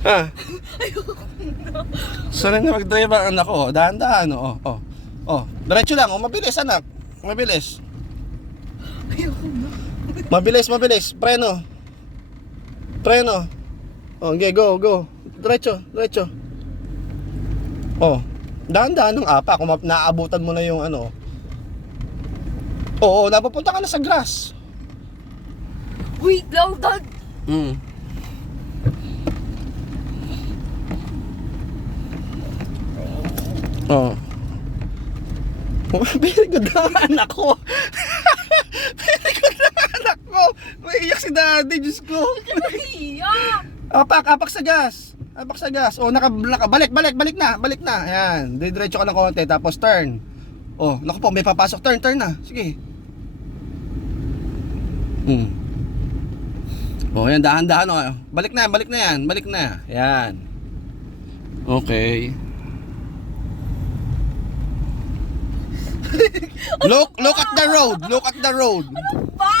Ha? Ayoko na. Sanay na mag-drive ang anak ko. Dahan-dahan, diretso lang, mabilis anak. Mabilis. Ayoko na. Mabilis. Preno. Okay, go. Diretso. Dahan-dahan ng apa. Kung naaabutan mo na yung ano. Oo, napapunta ka na sa grass. Wait lang, Dad. Oh. Very good na anak ko. Very good na anak ko. Maiiyak si daddy, Diyos ko. Iyak. Apak sa gas. Oh, balik na. Ayan, diretso ka ng konti, tapos turn. Oh, naku po, may papasok. Turn na. Sige. Oh, yan, dahan-dahan. Oh. Balik na yan. Yan. Okay. Look at the road. Ano ba?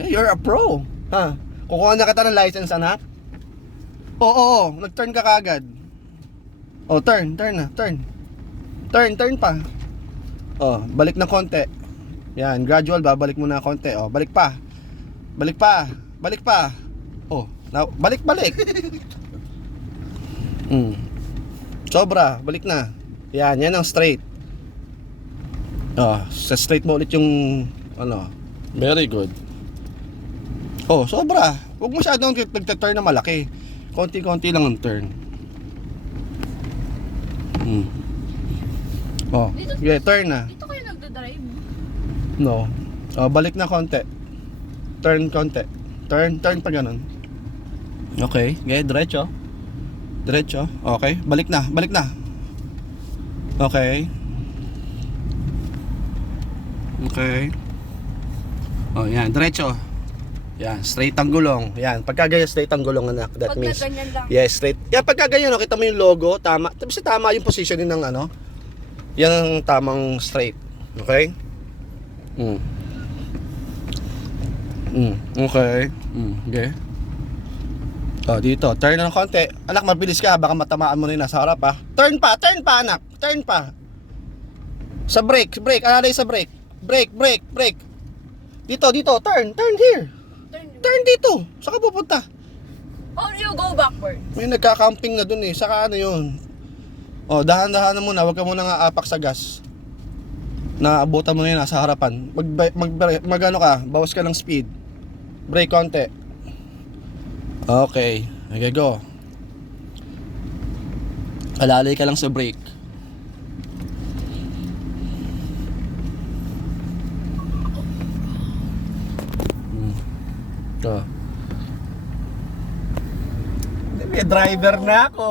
Hey, you're a pro. Ha? Kukuha na kita ng license, anak? Oo, nag-turn ka kagad. Oh, turn na. Turn pa. Oh, balik na konti. Yan, gradual, babalik mo na konti. Oh, balik pa. Oh, balik. Sobra, balik na. Yan ang straight. Oh, sa straight mo ulit yung ano. Very good. Oh, sobra. Huwag masyadong nagte-turn na malaki. Konti-konti lang ang turn. Oh, okay, turn na. Dito kayo nagdadrive? No. Oh, balik na konti. Turn konti. Turn pa ganun. Okay, diretso. Okay, balik na. Okay. Oh, yan, diretso. Yan, straight ang gulong. Yan, pagka ganyan straight ang gulong, anak. That Pag means ganyan lang. yes, straight. Yan, pagka ganyan, no, kita mo yung logo, tama. Tapos tama yung positioning ng ano. Yan ang tamang straight. Okay? Okay. Okay. Oh, dito, turn ng konti. Anak, mabilis ka, baka matamaan mo na yung nasa harap, ha. Turn pa, anak. Turn pa. Sa brake. Alalay sa brake. Brake. Dito, turn here. Turn dito. Saan ka pupunta? Or you go backward. May nagka-camping na dun eh. Saka ano yun? Oh, dahan-dahan na muna. Huwag ka muna nga apak sa gas. Naabutan mo na yun nasa harapan. Magano ka, bawas ka ng speed. Brake konti. Okay. Okay, go. Alalay ka lang sa brake. Ito. May driver na ako.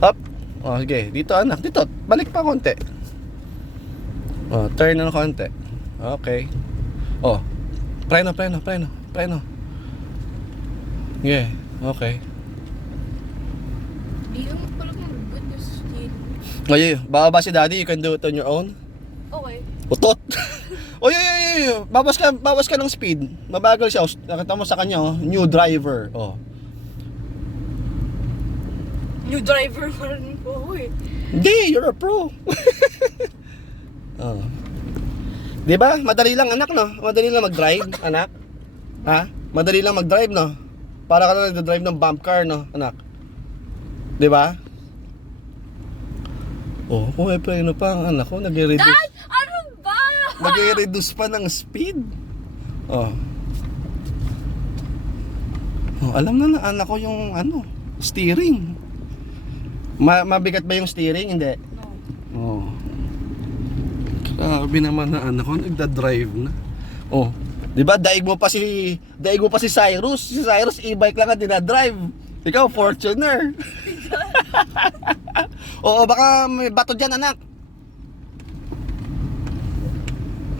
Up. Oh, sige. Dito anak. Dito. Balik pa konti. Oh, turn na konti. Okay. Oh. Preno. Yeah. Okay. Di lang pala mag-good na steering. Oye, bababa si daddy. You can do it on your own. Okay. Utot. Oy. Bawas ka ng speed. Mabagal siya. Nakita mo sa kanya, oh. New driver. Oh. New driver pa rin po ako eh. Hindi, you're a pro. Oh. 'Di ba? Madali lang anak, no? Madali lang mag-drive, anak. Ha? Madali lang mag-drive, no? Para ka lang nagda-drive ng bump car, no, anak. 'Di ba? Oh, kung may preno pa ang anak ko, nagre-reduce. Dad! Ano ba? Nagre-reduce pa ng speed. Oh. Oh, alam na ng anak ko yung ano, steering. Mabigat ba yung steering? Hindi. No. Oh. Grabe naman na anak ko, nagda-drive na. Oh, 'di ba? Daig mo pa si Cyrus. Si Cyrus e-bike lang ang dinadrive. Ikaw Fortuner. Oo, baka may bato diyan, anak.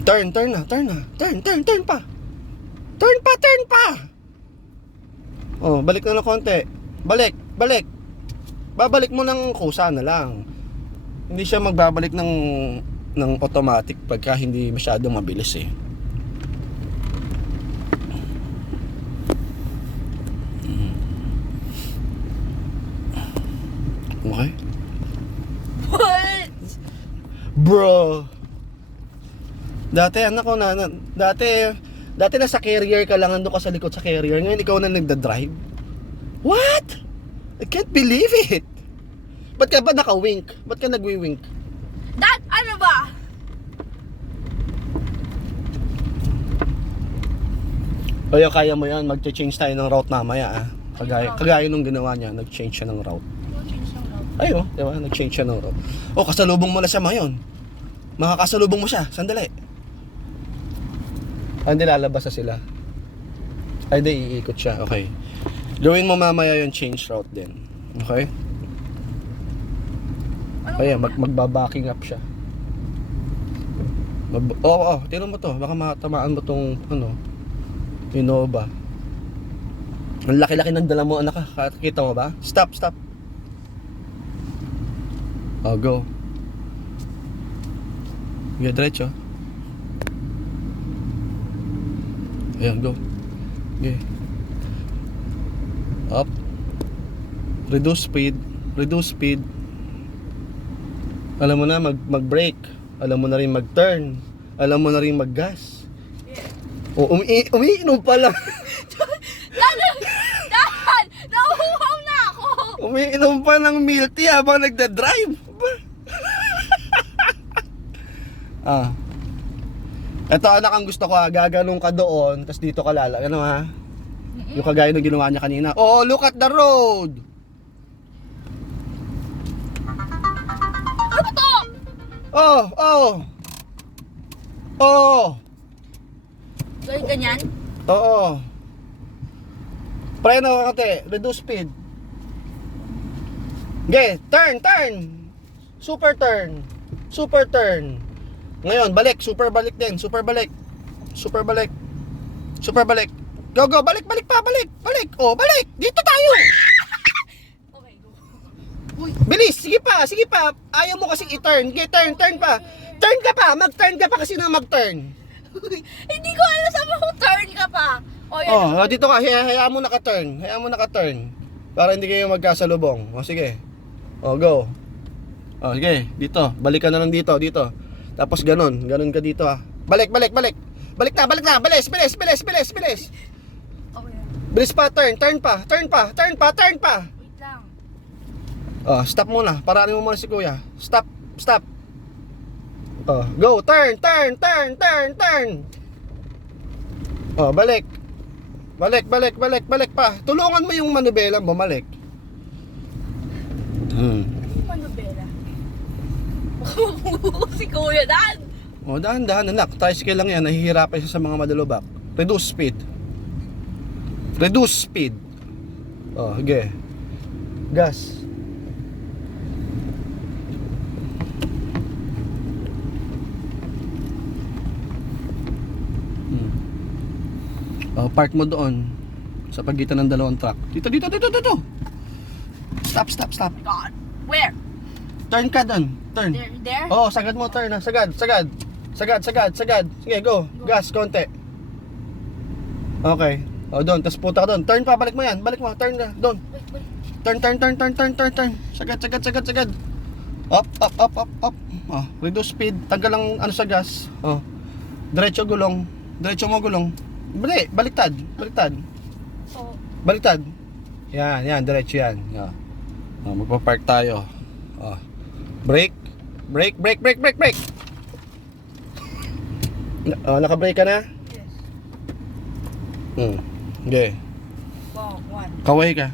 Turn pa. Turn pa. Oh, balik na ng konti. Balik. Babalik mo ng kusa na lang. Hindi siya magbabalik ng ng automatic pagka hindi masyadong mabilis eh. Okay? What? Bro. Dati anak ko dati nasa carrier ka lang, nandun ka sa likod sa carrier. Ngayon ikaw na nagda-drive. What? I can't believe it. Ba't ka ba naka-wink? Ba't ka nagwi-wink? Dad, ano ba? Kaya kaya mo yan, mag-change tayo ng route mamaya ah. Kagaya nung ginawa niya, nag-change siya ng route. Ay oh, di ba? Nag-change siya ng route. Oh, kasalubong mo na siya ngayon. Makakasalubong mo siya, sandali. Hindi, lalabas na sila. Ay, di, iikot siya, okay. Gawin mo mamaya yung change route din. Okay? Kaya, magbabacking up siya. Oo, tingnan mo to. Baka matamaan mo tong, Innova. Ang laki-laki ng dala mo, anak ka. Kita mo ba? Stop. Oh, go. Yeah, diretso. Ayan, go. Okay. Up. Reduce speed. Alam mo na mag-brake. Alam mo na rin mag-turn. Alam mo na rin mag-gas. O, umiinom pa lang. Dad! Nauuhaw na ako! Umiinom pa ng milk tea habang nagda-drive. Ito anak, ang gusto ko gaganong ka doon, tapos dito ka ano ha? Yung kagaya ng ginawa niya kanina. Oh, look at the road! Ano ba to? Oh! Gawin ganyan? Oo. Preno ka kate, reduce speed. Okay, turn. Super turn. Ngayon, balik, super balik. Go, balik pa. Oh, balik. Dito tayo. Okay, go. Bilis, sige pa. Ayaw mo kasing i-turn. Okay, turn pa. Mag-turn ka pa kasi na mag-turn. Hindi ko alam sa kung turn ka pa. O, yan. Oh, dito ka, hayaan mo naka-turn. Para hindi kayo magkasalubong. O, sige. O, go. O, sige, dito. Balik ka na lang dito. Tapos ganon ka dito ha. Balik na. Bilis. Okay. Bilis pa, turn pa. Wait lang. Oh, stop muna. Paranin mo muna si kuya. Stop. Oh, go, turn. Oh, balik pa. Tulungan mo yung manubela bumalik. Ano yung manubela? Si Kuya, Dad! Oh, dahan-dahan anak. Tricycle lang yan. Nahihirapan siya sa mga madalubak. Reduce speed. Oh, okay. Gas. Oh, park mo doon sa pagitan ng dalawang truck. Dito. Stop. God. Where? Turn ka doon. Turn. There? Oh, sagad mo, turn ha. Sagad. Sige, go. Gas, konti. Okay. Oh, doon. Tapos puta ka doon. Turn pa, balik mo yan. Turn ka. Doon. Wait. Turn. Sagad. Up. Oh, reduce speed. Tanggal lang sa gas. Oh. Diretso mo gulong. Baliktad. Oh. Baliktad. Yan, diretso yan. Oh, magpa-park tayo. Oh. Brake. Naka-brake ka na? Yes. Okay. Wow, one. Kaway ka.